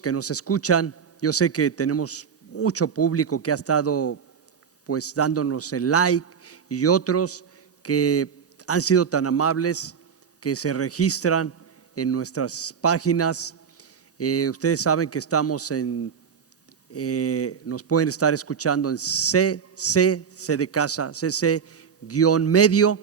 amigos que nos escuchan. Yo sé que tenemos mucho público que ha estado pues dándonos el like y otros que han sido tan amables que se registran en nuestras páginas. Ustedes saben que estamos nos pueden estar escuchando en C de casa, cc-medio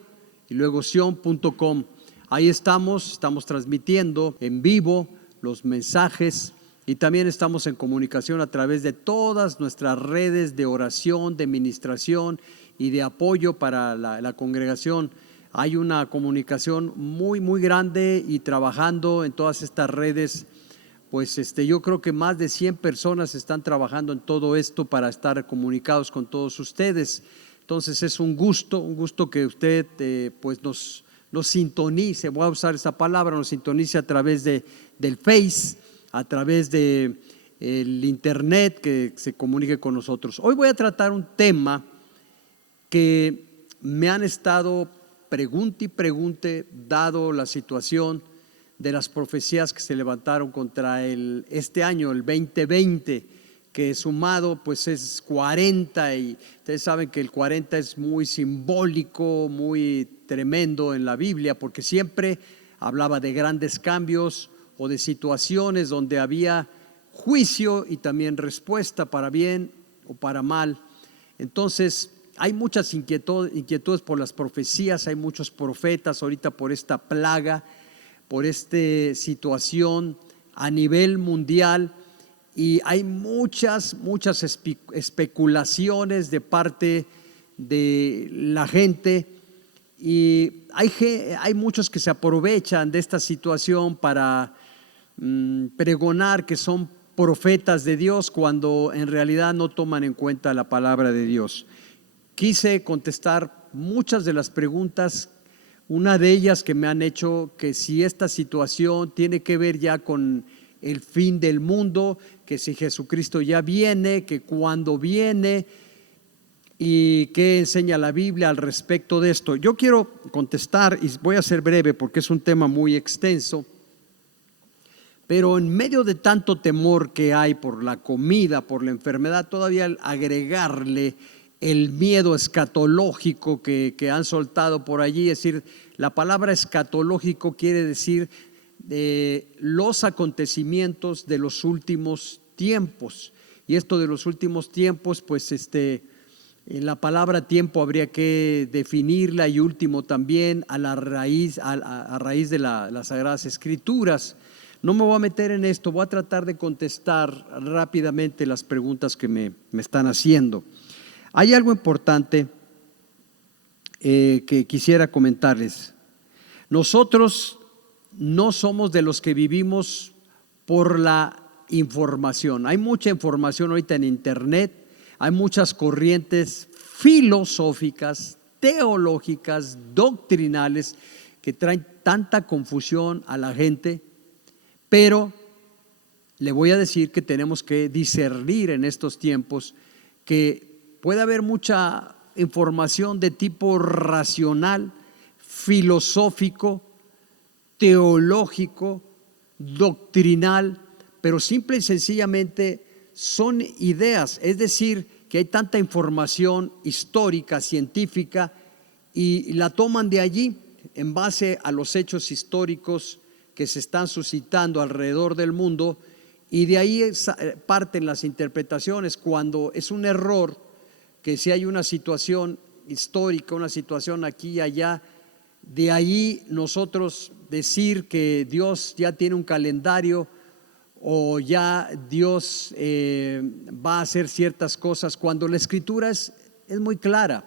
y luego sion.com. Ahí estamos transmitiendo en vivo los mensajes y también estamos en comunicación a través de todas nuestras redes de oración, de ministración y de apoyo para la congregación. Hay una comunicación muy, muy grande y trabajando en todas estas redes. Pues yo creo que más de 100 personas están trabajando en todo esto para estar comunicados con todos ustedes. Entonces es un gusto que usted pues nos sintonice, voy a usar esa palabra, nos sintonice a través del Face, a través de el Internet, que se comunique con nosotros. Hoy voy a tratar un tema que me han estado pregunte y pregunte, dado la situación de las profecías que se levantaron contra este año, el 2020, que sumado pues es 40, y ustedes saben que el 40 es muy simbólico, muy tremendo en la Biblia, porque siempre hablaba de grandes cambios o de situaciones donde había juicio y también respuesta para bien o para mal. Entonces hay muchas inquietudes por las profecías, hay muchos profetas ahorita por esta plaga, por esta situación a nivel mundial, y hay muchas especulaciones de parte de la gente, y hay muchos que se aprovechan de esta situación para pregonar que son profetas de Dios cuando en realidad no toman en cuenta la palabra de Dios. Quise contestar muchas de las preguntas. Una de ellas que me han hecho, que si esta situación tiene que ver ya con el fin del mundo, que si Jesucristo ya viene, que cuándo viene y qué enseña la Biblia al respecto de esto. Yo quiero contestar y voy a ser breve porque es un tema muy extenso, pero en medio de tanto temor que hay por la comida, por la enfermedad, todavía agregarle el miedo escatológico que han soltado por allí. Es decir, la palabra escatológico quiere decir los acontecimientos de los últimos tiempos, y esto de los últimos tiempos pues en la palabra tiempo habría que definirla, y último también a raíz de las Sagradas Escrituras. No me voy a meter en esto, voy a tratar de contestar rápidamente las preguntas que me están haciendo. Hay algo importante que quisiera comentarles. Nosotros no somos de los que vivimos por la información. Hay mucha información ahorita en internet, hay muchas corrientes filosóficas, teológicas, doctrinales que traen tanta confusión a la gente, pero le voy a decir que tenemos que discernir en estos tiempos que puede haber mucha información de tipo racional, filosófico, teológico, doctrinal, pero simple y sencillamente son ideas. Es decir, que hay tanta información histórica, científica, y la toman de allí en base a los hechos históricos que se están suscitando alrededor del mundo, y de ahí parten las interpretaciones. Cuando es un error, que si hay una situación histórica, una situación aquí y allá, de ahí nosotros decir que Dios ya tiene un calendario o ya Dios va a hacer ciertas cosas, cuando la Escritura es muy clara.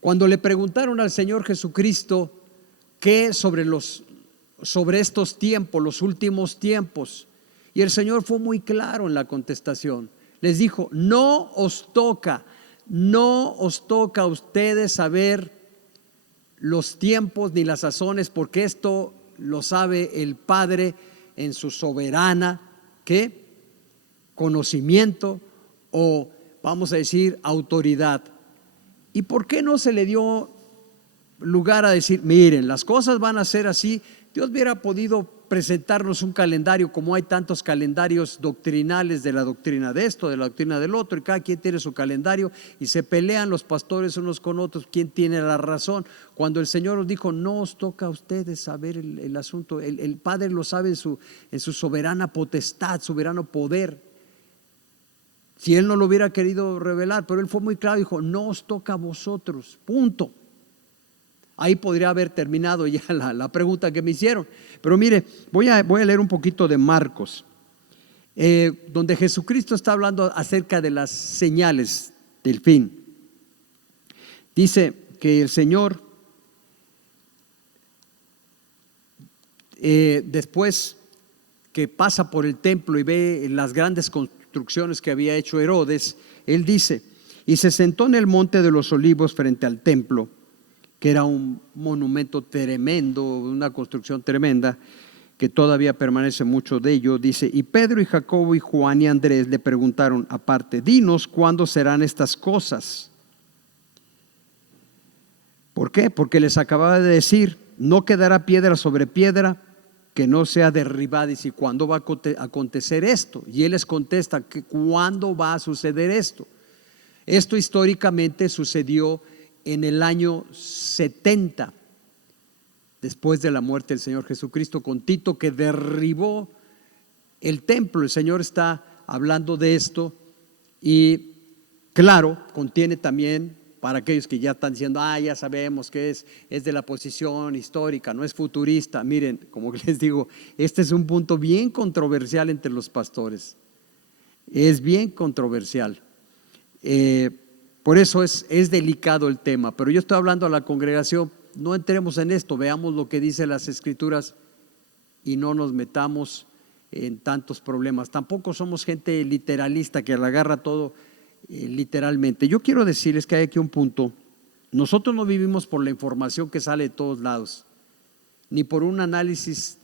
Cuando le preguntaron al Señor Jesucristo qué sobre estos tiempos, los últimos tiempos, y el Señor fue muy claro en la contestación. Les dijo: no os toca a ustedes saber los tiempos ni las sazones, porque esto lo sabe el Padre en su soberana conocimiento, o vamos a decir autoridad. ¿Y por qué no se le dio lugar a decir: miren, las cosas van a ser así? Dios hubiera podido presentarnos un calendario, como hay tantos calendarios doctrinales de la doctrina de esto, de la doctrina del otro, y cada quien tiene su calendario y se pelean los pastores unos con otros, quién tiene la razón. Cuando el Señor os dijo, no os toca a ustedes saber el asunto, el Padre lo sabe en su soberana potestad, soberano poder. Si Él no lo hubiera querido revelar, pero Él fue muy claro, dijo, no os toca a vosotros, punto. Ahí podría haber terminado ya la pregunta que me hicieron. Pero mire, voy a leer un poquito de Marcos, donde Jesucristo está hablando acerca de las señales del fin. Dice que el Señor, después que pasa por el templo y ve las grandes construcciones que había hecho Herodes, Él dice, y se sentó en el monte de los olivos frente al templo, que era un monumento tremendo, una construcción tremenda, que todavía permanece mucho de ello. Dice, y Pedro y Jacobo y Juan y Andrés le preguntaron aparte, dinos cuándo serán estas cosas. ¿Por qué? Porque les acababa de decir, no quedará piedra sobre piedra que no sea derribada. Y si, ¿cuándo va a acontecer esto? Y él les contesta, que ¿cuándo va a suceder esto? Esto históricamente sucedió en el año 70, después de la muerte del Señor Jesucristo, con Tito, que derribó el templo. El Señor está hablando de esto y claro, contiene también, para aquellos que ya están diciendo, ya sabemos que es de la posición histórica, no es futurista. Miren, como les digo, este es un punto bien controversial entre los pastores, es bien controversial. Por eso es delicado el tema, pero yo estoy hablando a la congregación, no entremos en esto, veamos lo que dicen las Escrituras y no nos metamos en tantos problemas. Tampoco somos gente literalista que le agarra todo literalmente. Yo quiero decirles que hay aquí un punto, nosotros no vivimos por la información que sale de todos lados, ni por un análisis,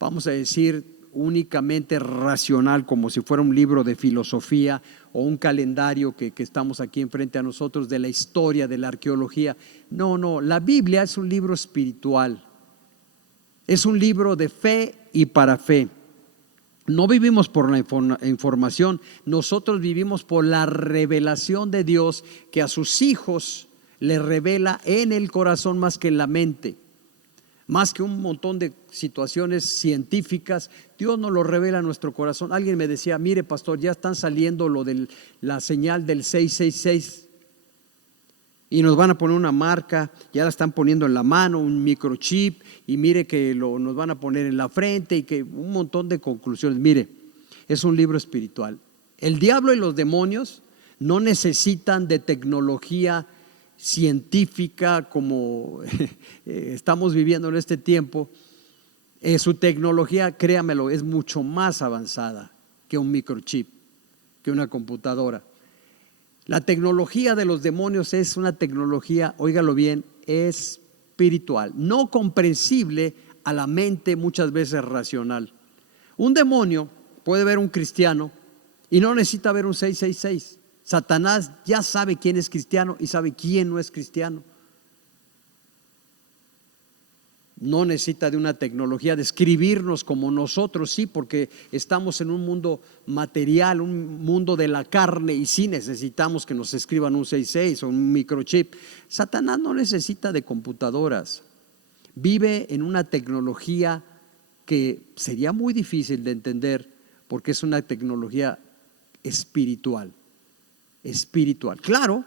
vamos a decir, únicamente racional, como si fuera un libro de filosofía o un calendario que estamos aquí enfrente a nosotros, de la historia, de la arqueología. No, la Biblia es un libro espiritual, es un libro de fe y para fe. No vivimos por la información, nosotros vivimos por la revelación de Dios, que a sus hijos le revela en el corazón más que en la mente. Más que un montón de situaciones científicas, Dios nos lo revela en nuestro corazón. Alguien me decía, mire pastor, ya están saliendo lo de la señal del 666 y nos van a poner una marca, ya la están poniendo en la mano, un microchip, y mire que nos van a poner en la frente, y que un montón de conclusiones. Mire, es un libro espiritual. El diablo y los demonios no necesitan de tecnología científica como estamos viviendo en este tiempo. Su tecnología, créamelo, es mucho más avanzada que un microchip, que una computadora. La tecnología de los demonios es una tecnología, óigalo bien, espiritual, no comprensible a la mente muchas veces racional. Un demonio puede ver un cristiano y no necesita ver un 666. Satanás ya sabe quién es cristiano y sabe quién no es cristiano. No necesita de una tecnología de escribirnos como nosotros, sí, porque estamos en un mundo material, un mundo de la carne, y sí necesitamos que nos escriban un 66 o un microchip. Satanás no necesita de computadoras, vive en una tecnología que sería muy difícil de entender, porque es una tecnología espiritual. Claro,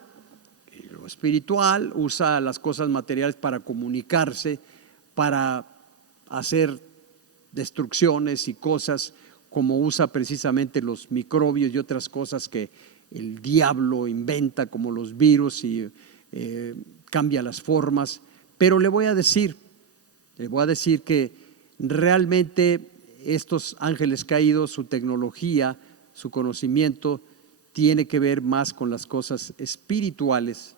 lo espiritual usa las cosas materiales para comunicarse, para hacer destrucciones y cosas, como usa precisamente los microbios y otras cosas que el diablo inventa, como los virus, y cambia las formas. Pero le voy a decir que realmente estos ángeles caídos, su tecnología, su conocimiento tiene que ver más con las cosas espirituales,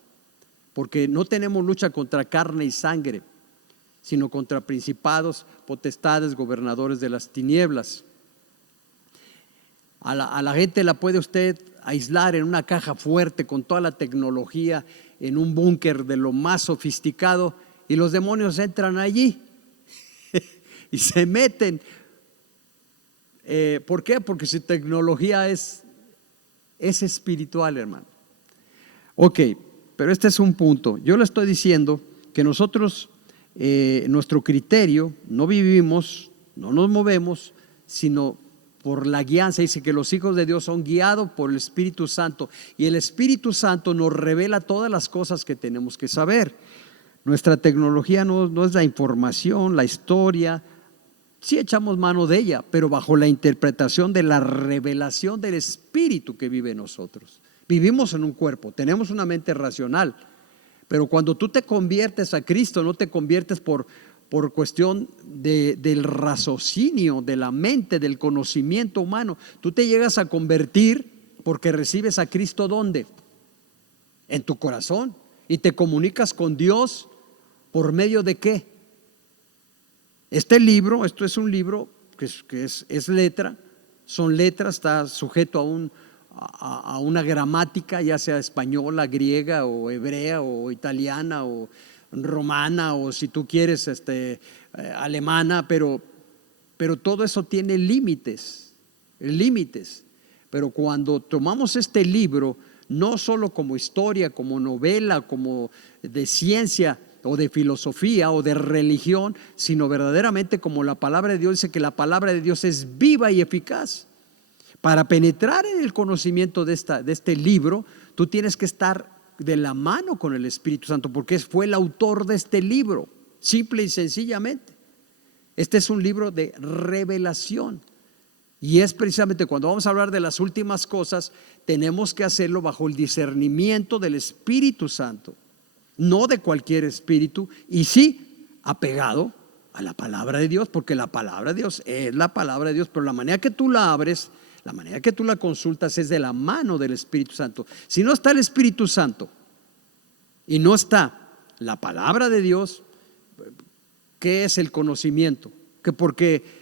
porque no tenemos lucha contra carne y sangre, sino contra principados, potestades, gobernadores de las tinieblas. A la gente la puede usted aislar en una caja fuerte con toda la tecnología, en un búnker de lo más sofisticado, y los demonios entran allí y se meten. ¿Por qué? Porque su tecnología es espiritual, hermano. Ok, pero este es un punto. Yo le estoy diciendo que nosotros, nuestro criterio, no vivimos, no nos movemos, sino por la guianza. Dice que los hijos de Dios son guiados por el Espíritu Santo, y el Espíritu Santo nos revela todas las cosas que tenemos que saber. Nuestra tecnología no es la información, la historia. Sí echamos mano de ella, pero bajo la interpretación de la revelación del Espíritu que vive en nosotros. Vivimos en un cuerpo, tenemos una mente racional, pero cuando tú te conviertes a Cristo, no te conviertes por cuestión del raciocinio, de la mente, del conocimiento humano. Tú te llegas a convertir porque recibes a Cristo, ¿dónde? En tu corazón, y te comunicas con Dios por medio de ¿qué? Este libro, esto es un libro que es letra, son letras, está sujeto a una gramática, ya sea española, griega o hebrea o italiana o romana, o si tú quieres alemana, pero todo eso tiene límites. Pero cuando tomamos este libro, no solo como historia, como novela, como de ciencia o de filosofía o de religión, sino verdaderamente como la palabra de Dios, dice que la palabra de Dios es viva y eficaz. Para penetrar en el conocimiento de este libro, tú tienes que estar de la mano con el Espíritu Santo, porque fue el autor de este libro, simple y sencillamente. Este es un libro de revelación, y es precisamente cuando vamos a hablar de las últimas cosas, tenemos que hacerlo bajo el discernimiento del Espíritu Santo, no de cualquier espíritu, y sí apegado a la palabra de Dios, porque la palabra de Dios es la palabra de Dios, pero la manera que tú la abres, la manera que tú la consultas es de la mano del Espíritu Santo. Si no está el Espíritu Santo y no está la palabra de Dios, ¿qué es el conocimiento? Que porque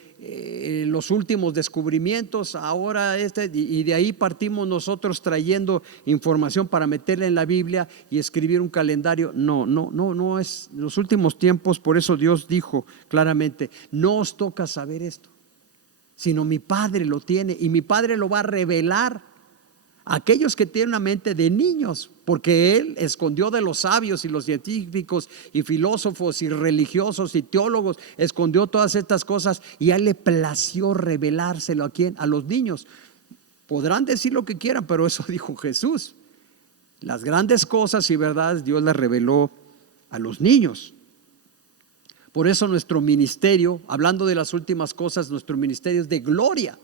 los últimos descubrimientos ahora y de ahí partimos nosotros trayendo información para meterla en la Biblia y escribir un calendario. No es los últimos tiempos. Por eso Dios dijo claramente: no os toca saber esto, sino mi Padre lo tiene, y mi Padre lo va a revelar a aquellos que tienen una mente de niños, porque Él escondió de los sabios y los científicos y filósofos y religiosos y teólogos, escondió todas estas cosas, y a Él le plació revelárselo. ¿A quién? A los niños. Podrán decir lo que quieran, pero eso dijo Jesús. Las grandes cosas y verdades Dios las reveló a los niños. Por eso nuestro ministerio, hablando de las últimas cosas, nuestro ministerio es de gloria,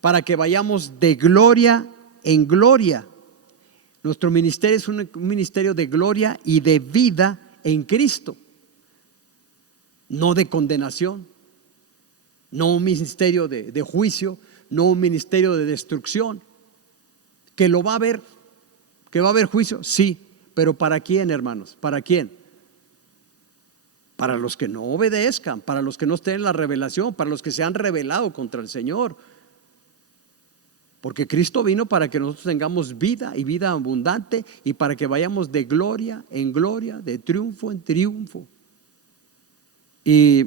para que vayamos de gloria en gloria. Nuestro ministerio es un ministerio de gloria y de vida en Cristo, no de condenación, no un ministerio de juicio, no un ministerio de destrucción. Que lo va a haber, que va a haber juicio, sí, pero ¿para quién, hermanos? ¿Para quién? Para los que no obedezcan, para los que no estén en la revelación, para los que se han rebelado contra el Señor. Porque Cristo vino para que nosotros tengamos vida y vida abundante, y para que vayamos de gloria en gloria, de triunfo en triunfo. Y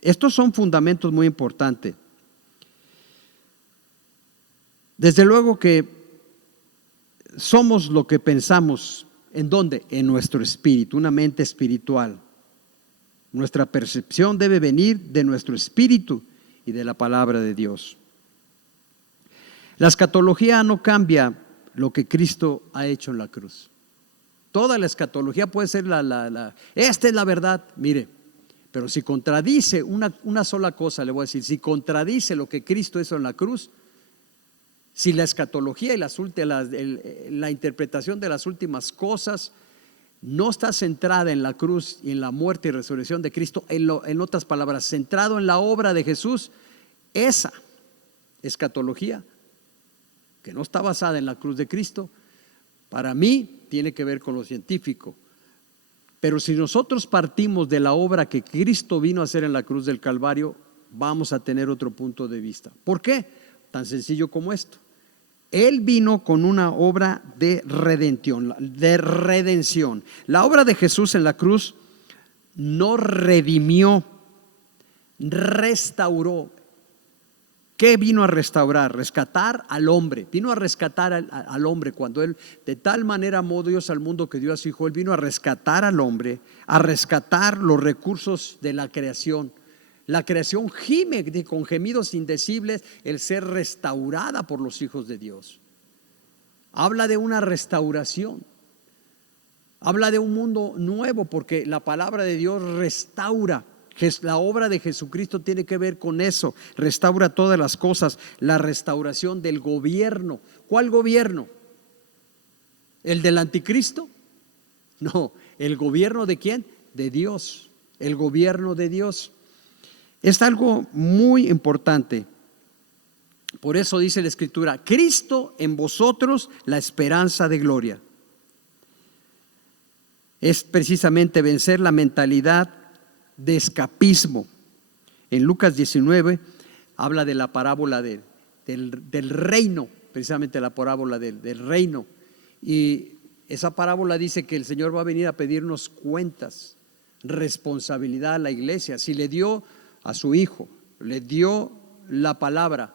estos son fundamentos muy importantes. Desde luego que somos lo que pensamos. ¿En dónde? En nuestro espíritu, una mente espiritual. Nuestra percepción debe venir de nuestro espíritu y de la palabra de Dios. La escatología no cambia lo que Cristo ha hecho en la cruz. Toda la escatología puede ser esta es la verdad, mire, pero si contradice una sola cosa, le voy a decir, si contradice lo que Cristo hizo en la cruz, si la escatología y la interpretación de las últimas cosas no está centrada en la cruz y en la muerte y resurrección de Cristo, en otras palabras, centrado en la obra de Jesús, esa escatología que no está basada en la cruz de Cristo, para mí tiene que ver con lo científico. Pero si nosotros partimos de la obra que Cristo vino a hacer en la cruz del Calvario, vamos a tener otro punto de vista. ¿Por qué? Tan sencillo como esto. Él vino con una obra de redención. La obra de Jesús en la cruz no redimió restauró. ¿Qué vino a restaurar? Rescatar al hombre. Vino a rescatar al hombre cuando Él, de tal manera amó Dios al mundo que dio a su Hijo. Él vino a rescatar al hombre, a rescatar los recursos de la creación. La creación gime con gemidos indecibles el ser restaurada por los hijos de Dios. Habla de una restauración. Habla de un mundo nuevo porque la palabra de Dios restaura. La obra de Jesucristo tiene que ver con eso, restaura todas las cosas, la restauración del gobierno. ¿Cuál gobierno? ¿El del anticristo? No, el gobierno ¿de quién? De Dios, el gobierno de Dios. Es algo muy importante. Por eso dice la Escritura, Cristo en vosotros la esperanza de gloria. Es precisamente vencer la mentalidad de escapismo. En Lucas 19 habla de la parábola del reino, precisamente la parábola del reino. Y esa parábola dice que el Señor va a venir a pedirnos cuentas, responsabilidad a la iglesia. Si le dio a su Hijo, le dio la palabra,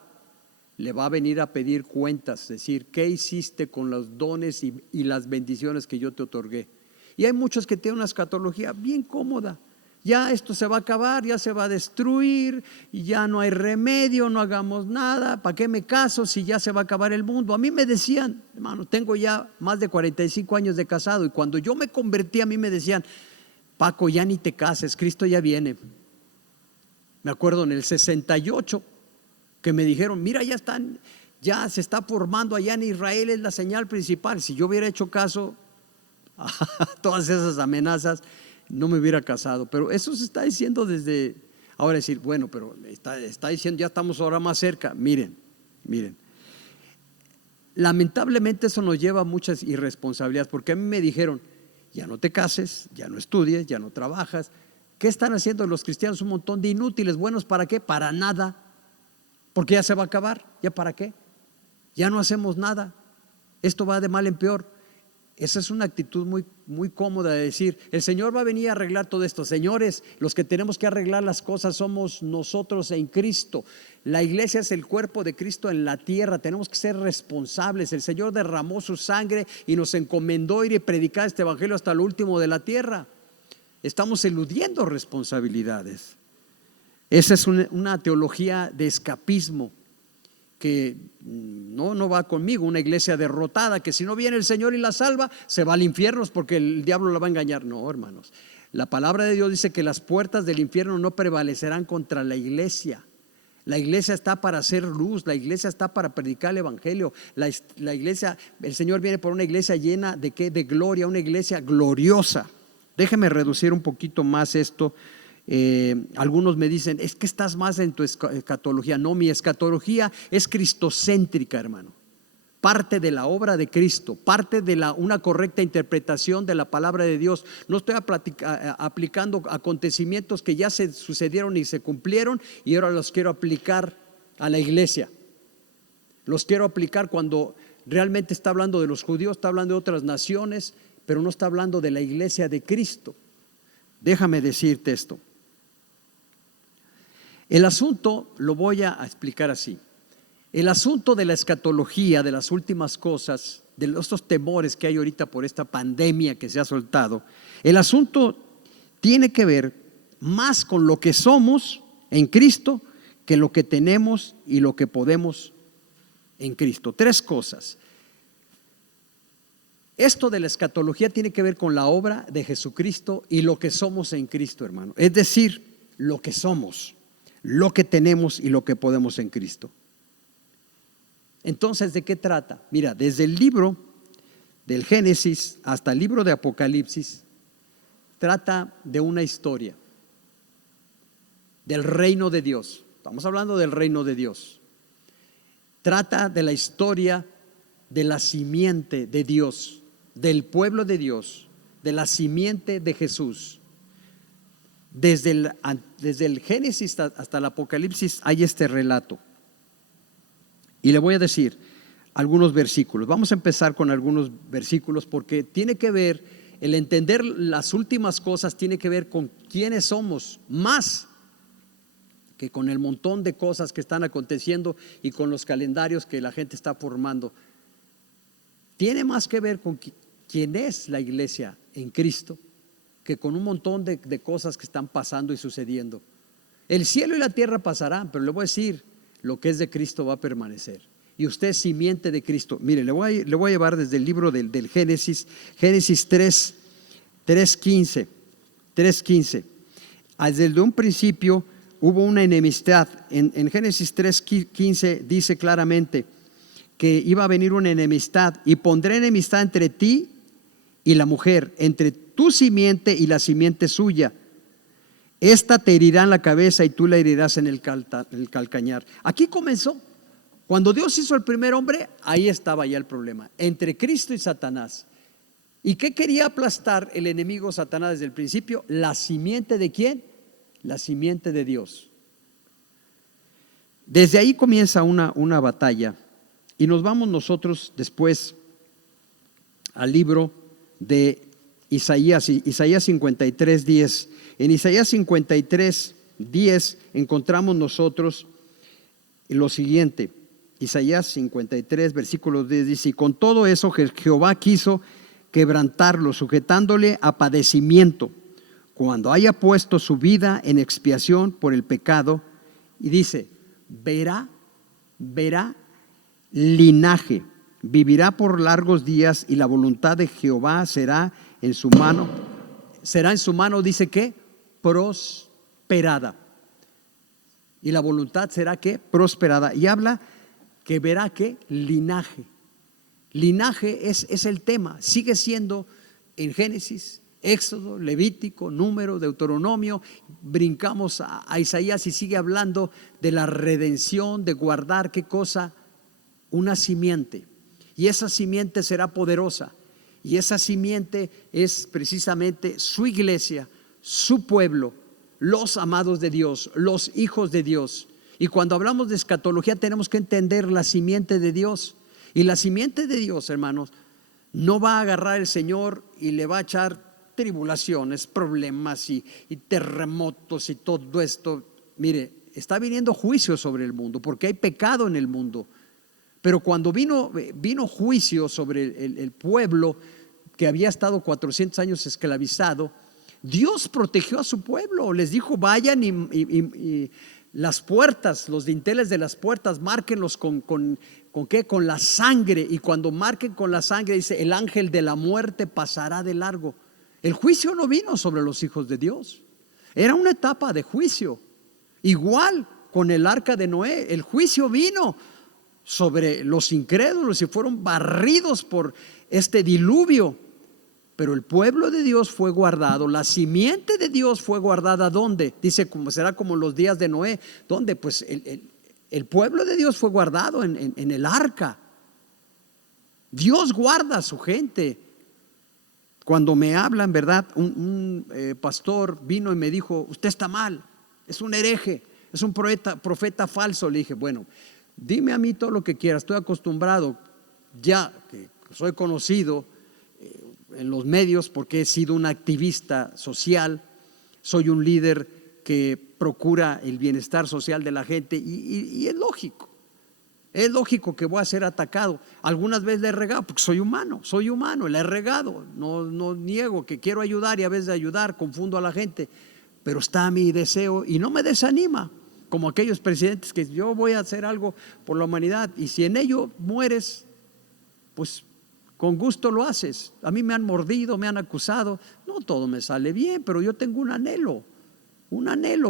le va a venir a pedir cuentas, decir, ¿qué hiciste con los dones y las bendiciones que yo te otorgué? Y hay muchos que tienen una escatología bien cómoda. Ya esto se va a acabar, ya se va a destruir y ya no hay remedio, no hagamos nada. ¿Para qué me caso si ya se va a acabar el mundo? A mí me decían, hermano, tengo ya más de 45 años de casado y cuando yo me convertí a mí me decían, Paco, ya ni te cases, Cristo ya viene. Me acuerdo en el 68 que me dijeron, mira, ya se está formando allá en Israel, es la señal principal. Si yo hubiera hecho caso a todas esas amenazas, no me hubiera casado. Pero eso se está diciendo desde ahora. Decir, bueno, pero está diciendo, ya estamos ahora más cerca. Miren, lamentablemente eso nos lleva a muchas irresponsabilidades, porque a mí me dijeron, ya no te cases, ya no estudies, ya no trabajas. ¿Qué están haciendo los cristianos? Un montón de inútiles. ¿Buenos para qué? Para nada, porque ya se va a acabar. ¿Ya para qué? Ya no hacemos nada. Esto va de mal en peor. Esa es una actitud muy, muy cómoda de decir, el Señor va a venir a arreglar todo esto. Señores, los que tenemos que arreglar las cosas somos nosotros en Cristo. La iglesia es el cuerpo de Cristo en la tierra. Tenemos que ser responsables. El Señor derramó su sangre y nos encomendó ir y predicar este evangelio hasta lo último de la tierra. Estamos eludiendo responsabilidades. Esa es una teología de escapismo que no va conmigo. Una iglesia derrotada que si no viene el Señor y la salva, se va al infierno porque el diablo la va a engañar. No, hermanos, la palabra de Dios dice que las puertas del infierno no prevalecerán contra la iglesia. La iglesia está para hacer luz, la iglesia está para predicar el evangelio. La iglesia, el Señor viene por una iglesia llena de ¿qué? De gloria, una iglesia gloriosa. Déjeme reducir un poquito más esto. Algunos me dicen, es que estás más en tu escatología. No, mi escatología es cristocéntrica, hermano. Parte de la obra de Cristo, parte de una correcta interpretación de la palabra de Dios. No estoy aplicando acontecimientos que ya se sucedieron y se cumplieron y ahora los quiero aplicar a la iglesia. Los quiero aplicar cuando realmente está hablando de los judíos, está hablando de otras naciones, pero no está hablando de la iglesia de Cristo. Déjame decirte esto. El asunto lo voy a explicar así. El asunto de la escatología, de las últimas cosas, de estos temores que hay ahorita por esta pandemia que se ha soltado, el asunto tiene que ver más con lo que somos en Cristo que lo que tenemos y lo que podemos en Cristo. Tres cosas. Esto de la escatología tiene que ver con la obra de Jesucristo y lo que somos en Cristo, hermano. Es decir, lo que somos, lo que tenemos y lo que podemos en Cristo. Entonces, ¿de qué trata? Mira, desde el libro del Génesis hasta el libro de Apocalipsis, trata de una historia del reino de Dios. Estamos hablando del reino de Dios. Trata de la historia de la simiente de Dios, del pueblo de Dios, de la simiente de Jesús. Desde el Génesis hasta el Apocalipsis hay este relato. Y le voy a decir algunos versículos. Vamos a empezar con algunos versículos porque tiene que ver, el entender las últimas cosas tiene que ver con quiénes somos, más que con el montón de cosas que están aconteciendo y con los calendarios que la gente está formando, tiene más que ver con quién es la iglesia en Cristo que con un montón de cosas que están pasando y sucediendo. El cielo y la tierra pasarán, pero le voy a decir, lo que es de Cristo va a permanecer. Y usted es simiente de Cristo. Mire, le voy a llevar desde el libro del Génesis, Génesis 3:15. Desde un principio hubo una enemistad. En Génesis 3:15 dice claramente que iba a venir una enemistad, y pondré enemistad entre ti y la mujer, entre tu simiente y la simiente suya. Esta te herirá en la cabeza y tú la herirás en el calcañar. Aquí comenzó. Cuando Dios hizo el primer hombre, ahí estaba ya el problema, entre Cristo y Satanás. ¿Y qué quería aplastar el enemigo Satanás desde el principio? ¿La simiente de quién? La simiente de Dios. Desde ahí comienza una batalla, y nos vamos nosotros después al libro de Isaías 53:10. En Isaías 53:10 encontramos nosotros lo siguiente. Isaías 53, versículo 10 dice: y con todo eso Jehová quiso quebrantarlo, sujetándole a padecimiento, cuando haya puesto su vida en expiación por el pecado. Y dice: verá linaje, vivirá por largos días, y la voluntad de Jehová será en su mano. Será en su mano, dice que prosperada. Y la voluntad será que prosperada. Y habla que verá que linaje. Linaje es el tema. Sigue siendo en Génesis, Éxodo, Levítico, Número, Deuteronomio. Brincamos a Isaías y sigue hablando de la redención, de guardar, ¿qué cosa? Una simiente. Y esa simiente será poderosa. Y esa simiente es precisamente su iglesia, su pueblo, los amados de Dios, los hijos de Dios. Y cuando hablamos de escatología tenemos que entender la simiente de Dios. Y la simiente de Dios, hermanos, no va a agarrar el Señor y le va a echar tribulaciones, problemas y terremotos y todo esto. Mire, está viniendo juicio sobre el mundo porque hay pecado en el mundo. Pero cuando vino juicio sobre el pueblo que había estado 400 años esclavizado, Dios protegió a su pueblo. Les dijo: vayan y las puertas, los dinteles de las puertas, márquenlos ¿con qué? Con la sangre. Y cuando marquen con la sangre, dice: el ángel de la muerte pasará de largo. El juicio no vino sobre los hijos de Dios. Era una etapa de juicio. Igual con el arca de Noé, el juicio vino sobre los incrédulos y fueron barridos por este diluvio. Pero el pueblo de Dios fue guardado, la simiente de Dios fue guardada. ¿Dónde? Dice, como será como los días de Noé. ¿Dónde? Pues el pueblo de Dios fue guardado en el arca. Dios guarda a su gente. Cuando me hablan, ¿verdad? Un pastor vino y me dijo: usted está mal, es un hereje, es un profeta falso. Le dije: bueno, dime a mí todo lo que quieras, estoy acostumbrado, ya que soy conocido en los medios porque he sido un activista social, soy un líder que procura el bienestar social de la gente y es lógico que voy a ser atacado. Algunas veces le he regado porque soy humano, le he regado, no niego que quiero ayudar y a veces de ayudar confundo a la gente, pero está mi deseo y no me desanima, como aquellos presidentes que yo voy a hacer algo por la humanidad y si en ello mueres, pues con gusto lo haces. A mí me han mordido, me han acusado, no todo me sale bien, pero yo tengo un anhelo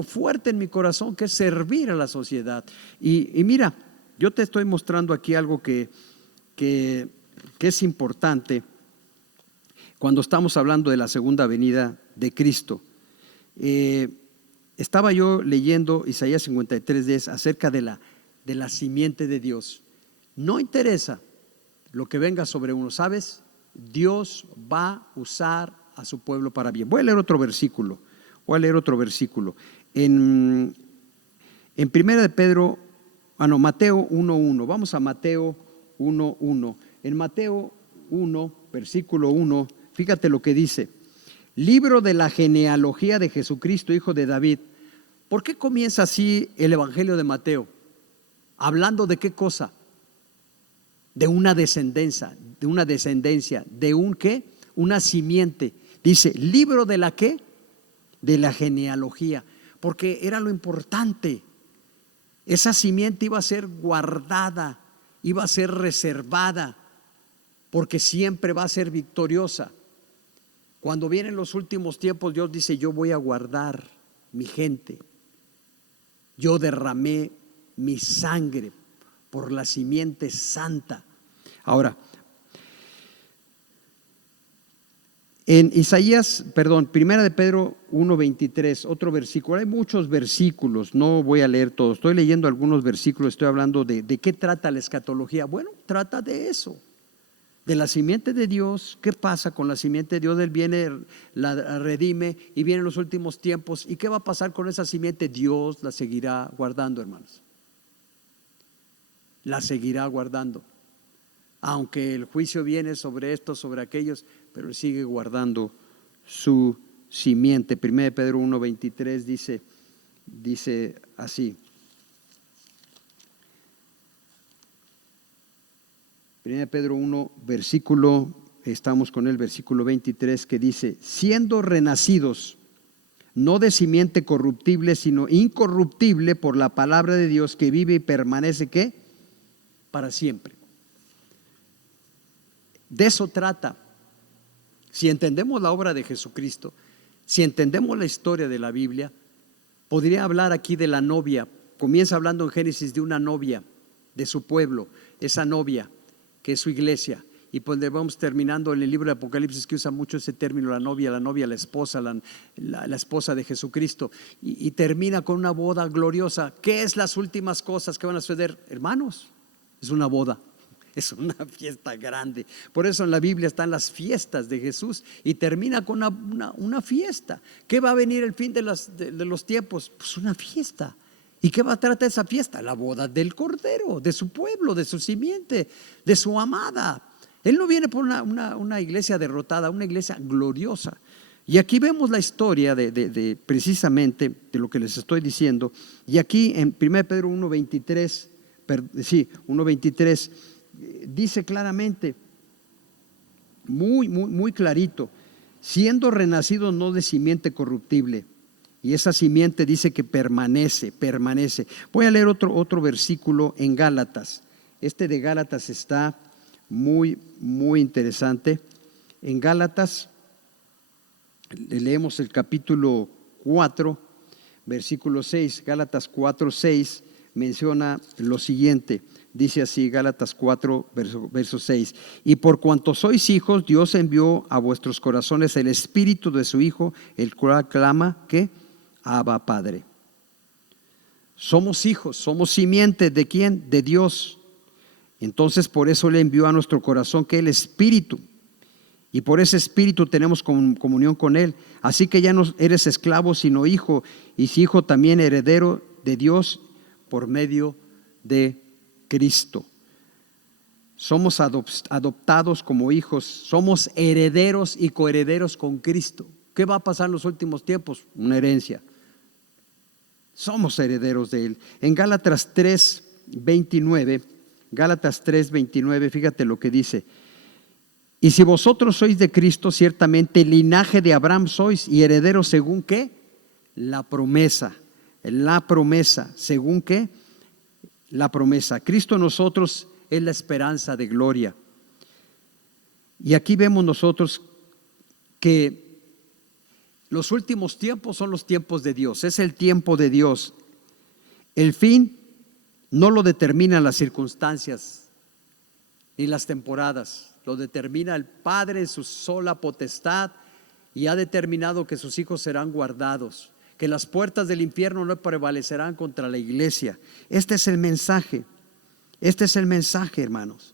fuerte en mi corazón que es servir a la sociedad. Y mira, yo te estoy mostrando aquí algo que es importante cuando estamos hablando de la segunda venida de Cristo. Estaba yo leyendo Isaías 53:10 acerca de la simiente de Dios. No interesa lo que venga sobre uno, ¿sabes? Dios va a usar a su pueblo para bien. Voy a leer otro versículo. En primera de Pedro, Mateo 1:1. Vamos a Mateo 1:1. En Mateo 1, versículo 1, fíjate lo que dice: libro de la genealogía de Jesucristo, hijo de David, ¿Por qué comienza así el Evangelio de Mateo? Hablando de qué cosa? De una descendencia, de un qué, una simiente. Dice, libro de la qué, de la genealogía, porque era lo importante. Esa simiente iba a ser guardada, iba a ser reservada, porque siempre va a ser victoriosa. Cuando vienen los últimos tiempos, Dios dice, yo voy a guardar mi gente. Yo derramé mi sangre por la simiente santa. Ahora, en Primera de Pedro 1:23, otro versículo. Hay muchos versículos, no voy a leer todos. Estoy leyendo algunos versículos, estoy hablando de qué trata la escatología. Bueno, trata de eso, de la simiente de Dios. ¿Qué pasa con la simiente de Dios? Él viene, la redime y vienen los últimos tiempos. ¿Y qué va a pasar con esa simiente? Dios la seguirá guardando, hermanos. La seguirá guardando. Aunque el juicio viene sobre estos, sobre aquellos, pero Él sigue guardando su simiente. 1 Pedro 1:23 dice así. 1 Pedro 1, estamos con el versículo 23 que dice, siendo renacidos, no de simiente corruptible, sino incorruptible por la palabra de Dios que vive y permanece, ¿qué? Para siempre. De eso trata. Si entendemos la obra de Jesucristo, si entendemos la historia de la Biblia, podría hablar aquí de la novia. Comienza hablando en Génesis de una novia, de su pueblo, esa novia que es su iglesia. Y pues vamos terminando en el libro de Apocalipsis, que usa mucho ese término, la novia, la esposa, la esposa de Jesucristo. Y termina con una boda gloriosa. ¿Qué es las últimas cosas que van a suceder? Hermanos, es una boda. Es una fiesta grande. Por eso en la Biblia están las fiestas de Jesús y termina con una fiesta. ¿Qué va a venir el fin de los tiempos? Pues una fiesta. ¿Y qué va a tratar esa fiesta? La boda del Cordero, de su pueblo, de su simiente, de su amada. Él no viene por una iglesia derrotada, una iglesia gloriosa. Y aquí vemos la historia de precisamente de lo que les estoy diciendo. Y aquí en 1 Pedro 1:23, 1:23 dice claramente, muy clarito, siendo renacidos no de simiente corruptible. Y esa simiente dice que permanece. Voy a leer otro versículo en Gálatas. Este de Gálatas está muy interesante. En Gálatas leemos el capítulo 4, versículo 6. Gálatas 4:6 menciona lo siguiente. Dice así, Gálatas 4, verso 6. Y por cuanto sois hijos, Dios envió a vuestros corazones el espíritu de su Hijo, el cual clama, ¿qué? Abba, Padre. Somos hijos, somos simiente ¿de quién? De Dios. Entonces por eso le envió a nuestro corazón que el espíritu. Y por ese espíritu tenemos comunión con Él. Así que ya no eres esclavo, sino hijo. Y si hijo, también heredero de Dios por medio de Cristo. Somos adoptados como hijos, somos herederos y coherederos con Cristo. ¿Qué va a pasar en los últimos tiempos? Una herencia. Somos herederos de Él. En Gálatas 3:29, fíjate lo que dice. Y si vosotros sois de Cristo, ciertamente linaje de Abraham sois y herederos según ¿qué? La promesa, ¿según qué? La promesa. Cristo en nosotros es la esperanza de gloria. Y aquí vemos nosotros que los últimos tiempos son los tiempos de Dios, es el tiempo de Dios. El fin no lo determinan las circunstancias ni las temporadas, lo determina el Padre en su sola potestad y ha determinado que sus hijos serán guardados, que las puertas del infierno no prevalecerán contra la iglesia. Este es el mensaje, hermanos.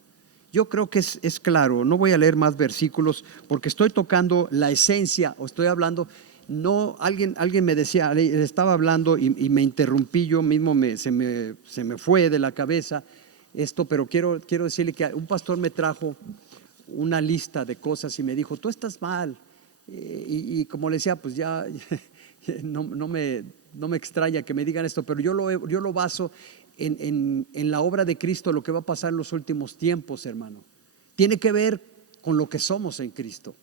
Yo creo que es claro. No voy a leer más versículos porque estoy tocando la esencia o estoy hablando. No, alguien me decía, estaba hablando y me interrumpí yo mismo, se me fue de la cabeza esto, pero quiero decirle que un pastor me trajo una lista de cosas y me dijo, tú estás mal. Y como le decía, pues ya no no me extraña que me digan esto, pero yo lo baso en la obra de Cristo, lo que va a pasar en los últimos tiempos, hermano. Tiene que ver con lo que somos en Cristo.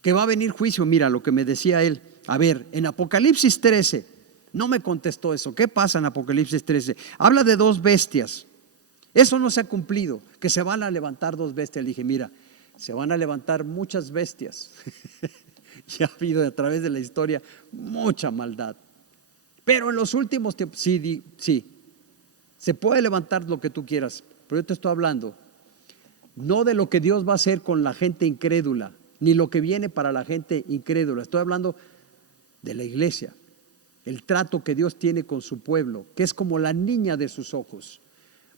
Que va a venir juicio. Mira lo que me decía él. A ver, en Apocalipsis 13, no me contestó eso. ¿Qué pasa en Apocalipsis 13? Habla de dos bestias. Eso no se ha cumplido, que se van a levantar dos bestias. Le dije, mira, se van a levantar muchas bestias. Ya ha habido a través de la historia mucha maldad. Pero en los últimos tiempos, sí, se puede levantar lo que tú quieras, pero yo te estoy hablando no de lo que Dios va a hacer con la gente incrédula, ni lo que viene para la gente incrédula. Estoy hablando de la iglesia, el trato que Dios tiene con su pueblo, que es como la niña de sus ojos,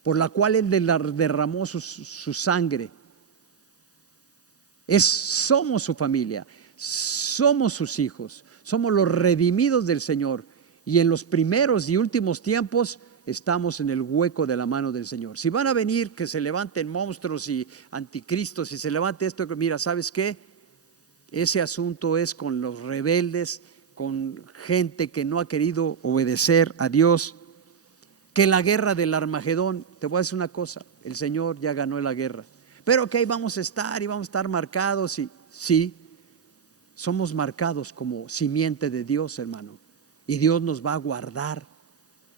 por la cual Él derramó su sangre. Somos su familia, somos sus hijos, somos los redimidos del Señor, y en los primeros y últimos tiempos estamos en el hueco de la mano del Señor. Si van a venir que se levanten monstruos y anticristos, y se levante esto, mira, ¿sabes qué? Ese asunto es con los rebeldes, con gente que no ha querido obedecer a Dios. Que la guerra del Armagedón, te voy a decir una cosa, el Señor ya ganó la guerra, pero que ahí vamos a estar y vamos a estar marcados, y sí, somos marcados como simiente de Dios, hermano, y Dios nos va a guardar.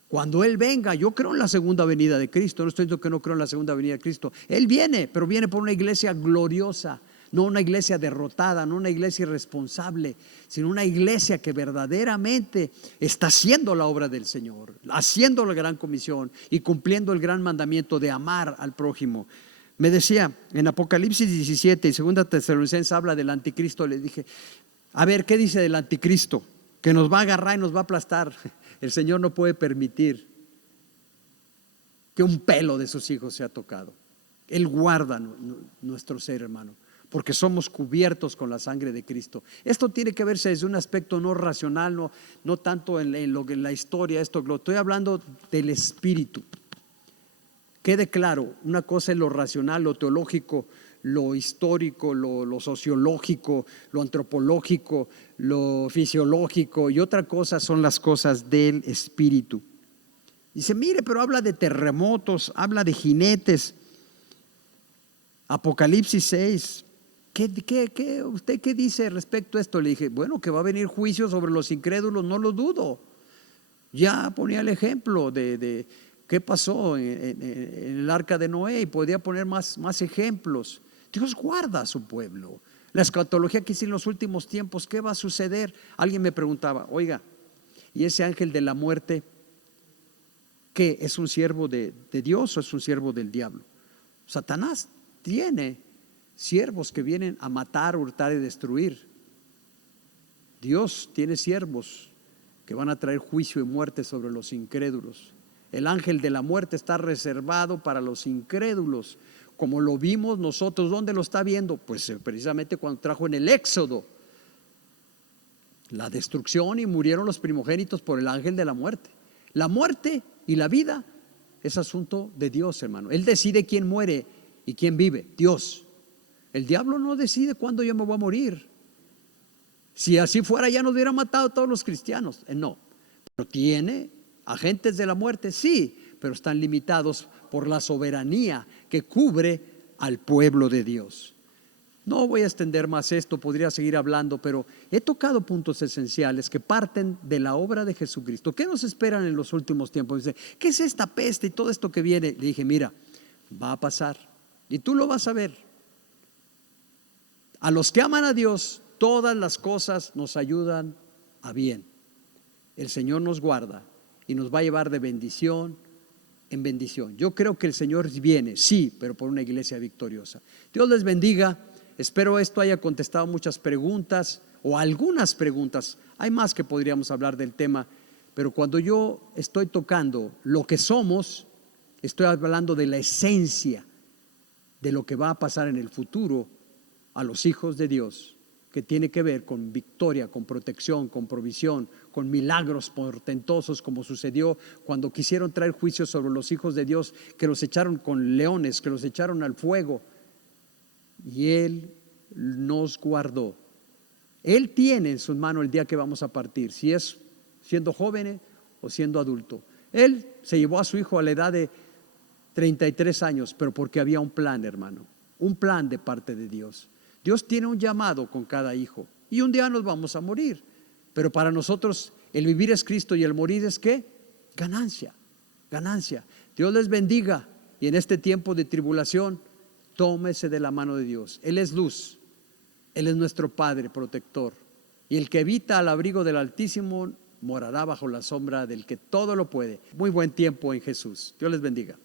Cuando Él venga, yo creo en la segunda venida de Cristo, no estoy diciendo que no creo en la segunda venida de Cristo. Él viene, pero viene por una iglesia gloriosa, no una iglesia derrotada, no una iglesia irresponsable, sino una iglesia que verdaderamente está haciendo la obra del Señor, haciendo la gran comisión y cumpliendo el gran mandamiento de amar al prójimo. Me decía en Apocalipsis 17 y 2 Tesalonicenses habla del anticristo. Le dije, a ver, ¿qué dice del anticristo? Que nos va a agarrar y nos va a aplastar. El Señor no puede permitir que un pelo de sus hijos sea tocado. Él guarda nuestro ser, hermano, porque somos cubiertos con la sangre de Cristo. Esto tiene que verse desde un aspecto no racional, no tanto en la historia. Lo estoy hablando del espíritu. Quede claro, una cosa es lo racional, lo teológico, lo histórico, lo sociológico, lo antropológico, lo fisiológico, y otra cosa son las cosas del espíritu. Dice, mire, pero habla de terremotos, habla de jinetes. Apocalipsis 6. ¿Usted qué dice respecto a esto? Le dije, bueno, que va a venir juicio sobre los incrédulos, no lo dudo. Ya ponía el ejemplo de qué pasó en el arca de Noé, y podía poner más ejemplos. Dios guarda a su pueblo. La escatología que hice en los últimos tiempos, ¿qué va a suceder? Alguien me preguntaba, oiga, ¿y ese ángel de la muerte qué? ¿Es un siervo de Dios o es un siervo del diablo? Satanás tiene siervos que vienen a matar, hurtar y destruir. Dios tiene siervos que van a traer juicio y muerte sobre los incrédulos. El ángel de la muerte está reservado para los incrédulos, como lo vimos nosotros. ¿Dónde lo está viendo? Pues precisamente cuando trajo en el Éxodo la destrucción y murieron los primogénitos por el ángel de la muerte. La muerte y la vida es asunto de Dios, hermano. Él decide quién muere y quién vive, Dios. El diablo no decide cuándo yo me voy a morir. Si así fuera, ya nos hubiera matado a todos los cristianos. No, pero tiene agentes de la muerte, sí, pero están limitados por la soberanía que cubre al pueblo de Dios. No voy a extender más esto, podría seguir hablando, pero he tocado puntos esenciales que parten de la obra de Jesucristo. ¿Qué nos esperan en los últimos tiempos? Dice, ¿qué es esta peste y todo esto que viene? Le dije, mira, va a pasar y tú lo vas a ver. A los que aman a Dios, todas las cosas nos ayudan a bien. El Señor nos guarda y nos va a llevar de bendición en bendición. Yo creo que el Señor viene, sí, pero por una iglesia victoriosa. Dios les bendiga. Espero esto haya contestado muchas preguntas o algunas preguntas. Hay más que podríamos hablar del tema, pero cuando yo estoy tocando lo que somos, estoy hablando de la esencia de lo que va a pasar en el futuro a los hijos de Dios, que tiene que ver con victoria, con protección, con provisión, con milagros portentosos, como sucedió cuando quisieron traer juicio sobre los hijos de Dios, que los echaron con leones, que los echaron al fuego. Y Él nos guardó. Él tiene en sus manos el día que vamos a partir, si siendo joven o siendo adulto. Él se llevó a su hijo a la edad de 33 años, pero porque había un plan, hermano, un plan de parte de Dios. Dios tiene un llamado con cada hijo y un día nos vamos a morir, pero para nosotros el vivir es Cristo y el morir es ¿qué? Ganancia, ganancia. Dios les bendiga y en este tiempo de tribulación, tómese de la mano de Dios. Él es luz, Él es nuestro Padre protector y el que habita al abrigo del Altísimo morará bajo la sombra del que todo lo puede. Muy buen tiempo en Jesús. Dios les bendiga.